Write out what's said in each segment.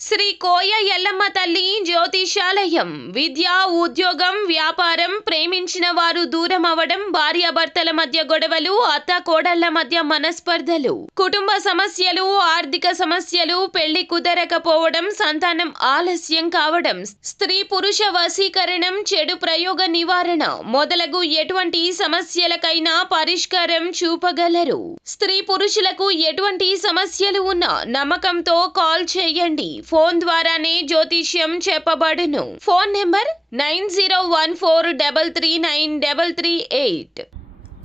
శ్రీ కోయ ఎల్లమ్మ తల్లి జ్యోతిషాలయం. విద్య, ఉద్యోగం, వ్యాపారం, ప్రేమించిన వారు దూరం అవడం, భార్యాభర్తల మధ్య గొడవలు, అత్త కోడళ్ల మధ్య మనస్పర్ధలు, కుటుంబ సమస్యలు, ఆర్థిక సమస్యలు, పెళ్లి కుదరకపోవడం, సంతానం ఆలస్యం కావడం, స్త్రీ పురుష వశీకరణం, చెడు ప్రయోగ నివారణ మొదలగు ఎటువంటి సమస్యలకైనా పరిష్కారం చూపగలరు. స్త్రీ పురుషులకు ఎటువంటి సమస్యలు ఉన్నా నమ్మకంతో కాల్ చేయండి. ఫోన్ ద్వారానే జ్యోతిష్యం చెప్పబడును. Phone number 9014339338.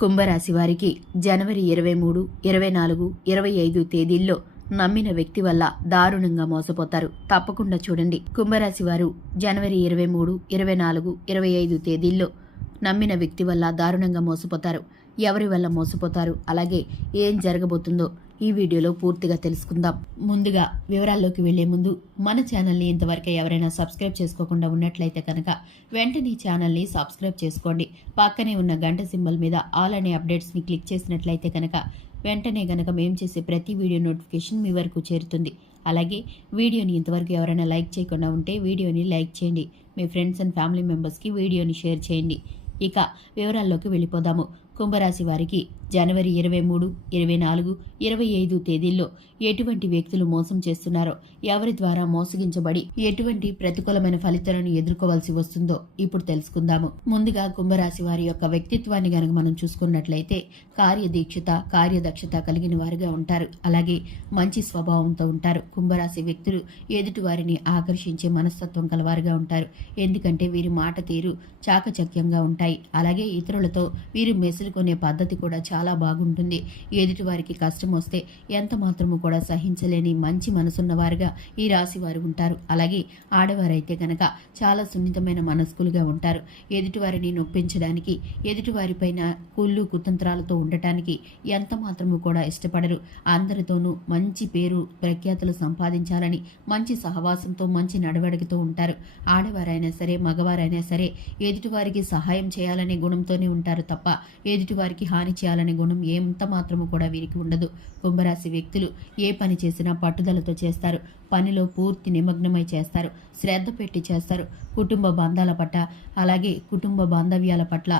కుంభరాశి వారికి జనవరి 23, 24, 25 తేదీల్లో నమ్మిన వ్యక్తి వల్ల దారుణంగా మోసపోతారు. తప్పకుండా చూడండి. కుంభరాశి వారు జనవరి 23, 24, 25 తేదీల్లో నమ్మిన వ్యక్తి వల్ల దారుణంగా మోసపోతారు. ఎవరి వల్ల మోసపోతారు, అలాగే ఏం జరగబోతుందో ఈ వీడియోలో పూర్తిగా తెలుసుకుందాం. ముందుగా వివరాల్లోకి వెళ్లే ముందు మన ఛానల్ని ఇంతవరకు ఎవరైనా సబ్స్క్రైబ్ చేసుకోకుండా ఉన్నట్లయితే కనుక వెంటనే ఛానల్ని సబ్స్క్రైబ్ చేసుకోండి. పక్కనే ఉన్న గంట సింబల్ మీద ఆల్ అనే అప్డేట్స్ని క్లిక్ చేసినట్లయితే కనుక వెంటనే కనుక మేము చేసే ప్రతి వీడియో నోటిఫికేషన్ మీ వరకు చేరుతుంది. అలాగే వీడియోని ఇంతవరకు ఎవరైనా లైక్ చేయకుండా ఉంటే వీడియోని లైక్ చేయండి. మీ ఫ్రెండ్స్ అండ్ ఫ్యామిలీ మెంబర్స్కి వీడియోని షేర్ చేయండి. ఇక వివరాల్లోకి వెళ్ళిపోదాము. కుంభరాశి వారికి జనవరి 23, 24, 25 తేదీల్లో ఎటువంటి వ్యక్తులు మోసం చేస్తున్నారో, ఎవరి ద్వారా మోసగించబడి ఎటువంటి ప్రతికూలమైన ఫలితాలను ఎదుర్కోవాల్సి వస్తుందో ఇప్పుడు తెలుసుకుందాము. ముందుగా కుంభరాశి వారి యొక్క వ్యక్తిత్వాన్ని గనక మనం చూసుకున్నట్లయితే కార్యదీక్షత, కార్యదక్షత కలిగిన వారిగా ఉంటారు. అలాగే మంచి స్వభావంతో ఉంటారు. కుంభరాశి వ్యక్తులు ఎదుటి వారిని ఆకర్షించే మనస్తత్వం కలవారుగా ఉంటారు. ఎందుకంటే వీరి మాట తీరు చాకచక్యంగా ఉంటాయి. అలాగే ఇతరులతో వీరు మెసులుకునే పద్ధతి కూడా చాలా బాగుంటుంది. ఎదుటి వారికి కష్టం వస్తే ఎంత మాత్రము కూడా సహించలేని మంచి మనసున్నవారుగా ఈ రాశి వారు ఉంటారు. అలాగే ఆడవారైతే కనుక చాలా సున్నితమైన మనస్కులుగా ఉంటారు. ఎదుటివారిని నొప్పించడానికి, ఎదుటివారిపైన కుళ్ళు కుతంత్రాలతో ఉండటానికి ఎంత మాత్రము కూడా ఇష్టపడరు. అందరితోనూ మంచి పేరు ప్రఖ్యాతులు సంపాదించాలని మంచి సహవాసంతో, మంచి నడవడికతో ఉంటారు. ఆడవారైనా సరే, మగవారైనా సరే ఎదుటివారికి సహాయం చేయాలనే గుణంతోనే ఉంటారు తప్ప ఎదుటివారికి హాని చేయాలనే గుణం ఎంత మాత్రము కూడా వీరికి ఉండదు. కుంభరాశి వ్యక్తులు ఏ పని చేసినా పట్టుదలతో చేస్తారు. పనిలో పూర్తి నిమగ్నమై చేస్తారు. శ్రద్ధ పెట్టి చేస్తారు. కుటుంబ బంధాల పట్ల, అలాగే కుటుంబ బాంధవ్యాల పట్ల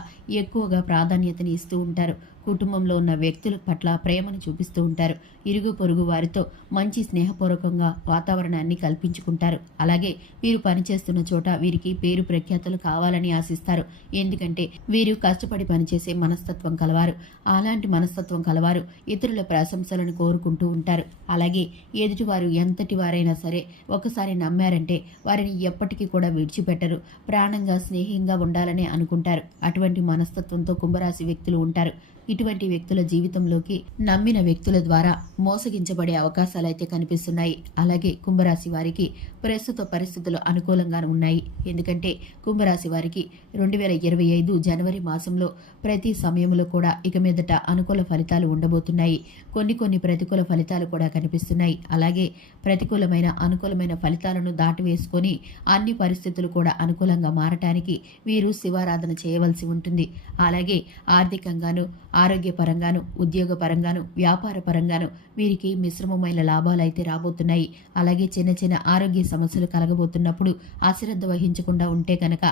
ఎక్కువగా ప్రాధాన్యతని ఇస్తూ ఉంటారు. కుటుంబంలో ఉన్న వ్యక్తుల పట్ల ప్రేమను చూపిస్తూ ఉంటారు. ఇరుగు పొరుగు వారితో మంచి స్నేహపూర్వకంగా వాతావరణాన్ని కల్పించుకుంటారు. అలాగే వీరు పనిచేస్తున్న చోట వీరికి పేరు ప్రఖ్యాతులు కావాలని ఆశిస్తారు. ఎందుకంటే వీరు కష్టపడి పనిచేసే మనస్తత్వం కలవారు. అలాంటి మనస్తత్వం కలవారు ఇతరుల ప్రశంసలను కోరుకుంటూ ఉంటారు. అలాగే ఎదుటివారు ఎంతటి వారైనా సరే ఒకసారి నమ్మారంటే వారిని ఎప్పటికీ కూడా విడిచిపెట్టరు. ప్రాణంగా, స్నేహంగా ఉండాలనే అనుకుంటారు. అటువంటి మనస్తత్వంతో కుంభరాశి వ్యక్తులు ఉంటారు. ఇటువంటి వ్యక్తుల జీవితంలోకి నమ్మిన వ్యక్తుల ద్వారా మోసగించబడే అవకాశాలు అయితే కనిపిస్తున్నాయి. అలాగే కుంభరాశి వారికి ప్రస్తుత పరిస్థితులు అనుకూలంగా ఉన్నాయి. ఎందుకంటే కుంభరాశి వారికి 2025 జనవరి మాసంలో ప్రతి సమయంలో కూడా ఇక మీదట అనుకూల ఫలితాలు ఉండబోతున్నాయి. కొన్ని ప్రతికూల ఫలితాలు కూడా కనిపిస్తున్నాయి. అలాగే ప్రతికూలమైన, అనుకూలమైన ఫలితాలను దాటివేసుకొని అన్ని పరిస్థితులు కూడా అనుకూలంగా మారటానికి వీరు శివారాధన చేయవలసి ఉంటుంది. అలాగే ఆర్థికంగాను, ఆరోగ్యపరంగాను, ఉద్యోగపరంగాను, వ్యాపార పరంగాను వీరికి మిశ్రమమైన లాభాలు అయితే రాబోతున్నాయి. అలాగే చిన్న చిన్న ఆరోగ్య సమస్యలు కలగబోతున్నప్పుడు అశ్రద్ధ వహించకుండా ఉంటే కనుక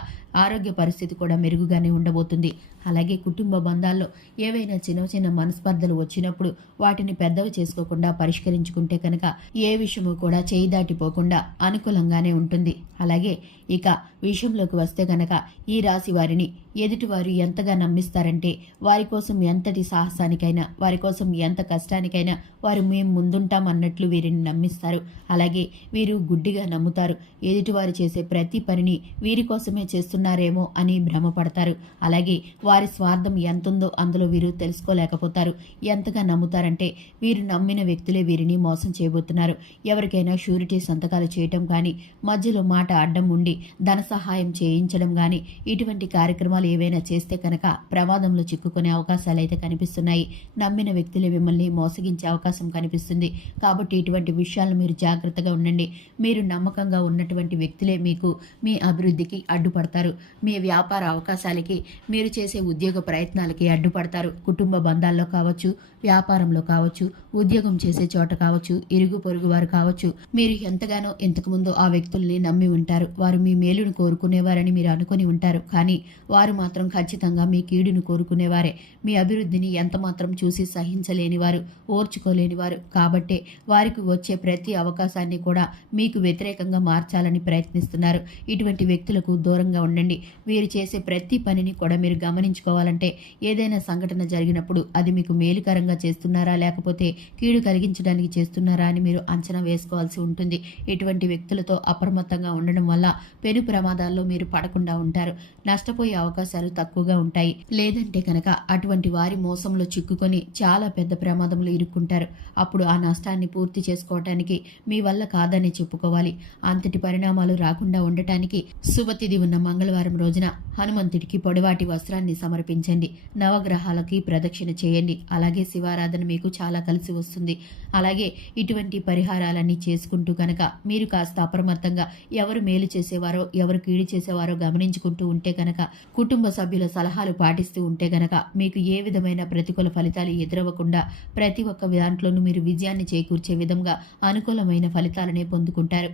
ఆరోగ్య పరిస్థితి కూడా మెరుగుగానే ఉండబోతుంది. అలాగే కుటుంబ బంధాల్లో ఏవైనా చిన్న చిన్న మనస్పర్ధలు వచ్చినప్పుడు వాటిని పెద్దవి చేసుకోకుండా పరిష్కరించుకుంటే కనుక ఏ విషయము కూడా చేయి దాటిపోకుండా అనుకూలంగానే ఉంటుంది. అలాగే ఇక విషయంలోకి వస్తే కనుక ఈ రాశి వారిని ఎదుటివారు ఎంతగా నమ్మిస్తారంటే వారి కోసం ఎంతటి సాహసానికైనా, వారి కోసం ఎంత కష్టానికైనా వారు మేము ముందుంటామన్నట్లు వీరిని నమ్మిస్తారు. అలాగే వీరు గుడ్డిగా నమ్ముతారు. ఎదుటివారు చేసే ప్రతి పనిని వీరి కోసమే చేస్తున్నారేమో అని భ్రమపడతారు. అలాగే వారి స్వార్థం ఎంతుందో అందులో వీరు తెలుసుకోలేకపోతారు. ఎంతగా నమ్ముతారంటే వీరు నమ్మిన వ్యక్తులే వీరిని మోసం చేయబోతున్నారు. ఎవరికైనా షూరిటీ సంతకాలు చేయటం కానీ, మధ్యలో మాట అడ్డం ఉండి ధన సహాయం చేయించడం కానీ, ఇటువంటి కార్యక్రమాలు ఏవైనా చేస్తే కనుక ప్రమాదంలో చిక్కుకునే అవకాశాలు అయితే కనిపిస్తున్నాయి. నమ్మిన వ్యక్తులే మిమ్మల్ని మోసగించే అవకాశం కనిపిస్తుంది. కాబట్టి ఇటువంటి విషయాలను మీరు జాగ్రత్తగా ఉండండి. మీరు నమ్మకంగా ఉన్నటువంటి వ్యక్తులే మీకు మీ అభివృద్ధికి అడ్డుపడతారు. మీ వ్యాపార అవకాశాలకి, మీరు చేసే ఉద్యోగ ప్రయత్నాలకి అడ్డుపడతారు. కుటుంబ బంధాల్లో కావచ్చు, వ్యాపారంలో కావచ్చు, ఉద్యోగం చేసే చోట కావచ్చు, ఇరుగు పొరుగు వారు కావచ్చు, మీరు ఎంతగానో ఇంతకుముందు ఆ వ్యక్తుల్ని నమ్మి ఉంటారు. వారు మీ మేలును కోరుకునేవారని మీరు అనుకుని ఉంటారు. కానీ వారు మాత్రం ఖచ్చితంగా మీ కీడును కోరుకునేవారే. మీ అభివృద్ధిని ఎంత మాత్రం చూసి సహించలేనివారు, ఓర్చుకోలేనివారు. కాబట్టే వారికి వచ్చే ప్రతి అవకాశాన్ని కూడా మీకు వ్యతిరేకంగా మార్చాలని ప్రయత్నిస్తున్నారు. ఇటువంటి వ్యక్తులకు దూరంగా ఉండండి. వీరు చేసే ప్రతి పనిని కూడా మీరు గమనించుకోవాలంటే ఏదైనా సంఘటన జరిగినప్పుడు అది మీకు మేలుకరంగా చేస్తున్నారా లేకపోతే కీడు కలిగించడానికి చేస్తున్నారా అని మీరు అంచనా వేసుకోవాల్సి ఉంటుంది. ఇటువంటి వ్యక్తులతో అప్రమత్తంగా ఉండడం వల్ల పెను ప్రమాదాల్లో మీరు పడకుండా ఉంటారు. నష్టపోయే అవకాశాలు తక్కువగా ఉంటాయి. లేదంటే కనుక అటువంటి వారి మోసంలో చిక్కుకొని చాలా పెద్ద ప్రమాదంలో ఇరుక్కుంటారు. అప్పుడు ఆ నష్టాన్ని పూర్తి చేసుకోవటానికి మీ వల్ల కాదని చెప్పుకోవాలి. అంతటి పరిణామాలు రాకుండా ఉండటానికి శుభతిథి ఉన్న మంగళవారం రోజున హనుమంతుడికి పొడవాటి వస్త్రాన్ని సమర్పించండి. నవగ్రహాలకి ప్రదక్షిణ చేయండి. అలాగే శివారాధన మీకు చాలా కలిసి వస్తుంది. అలాగే ఇటువంటి పరిహారాలన్నీ చేసుకుంటూ కనుక మీరు కాస్త అప్రమత్తంగా ఎవరు మేలు చేసేవారో ఎవరు కీడు చేసేవారో గమనించుకుంటూ ఉంటే కనుక, కుటుంబ సభ్యుల సలహాలు పాటిస్తూ ఉంటే గనక మీకు ఏ విధమైన ప్రతికూల ఫలితాలు ఎదురవ్వకుండా ప్రతి ఒక్క దాంట్లోనూ మీరు విజయాన్ని చేకూర్చే విధంగా అనుకూలమైన ఫలితాలనే పొందుకుంటారు.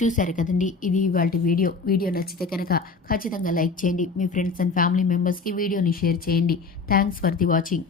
చూశారు కదండి, ఇది ఇవాల్టి వీడియో నచ్చితే కనుక ఖచ్చితంగా లైక్ చేయండి. మీ ఫ్రెండ్స్ అండ్ ఫ్యామిలీ మెంబర్స్కి వీడియోని షేర్ చేయండి. Thanks for the watching.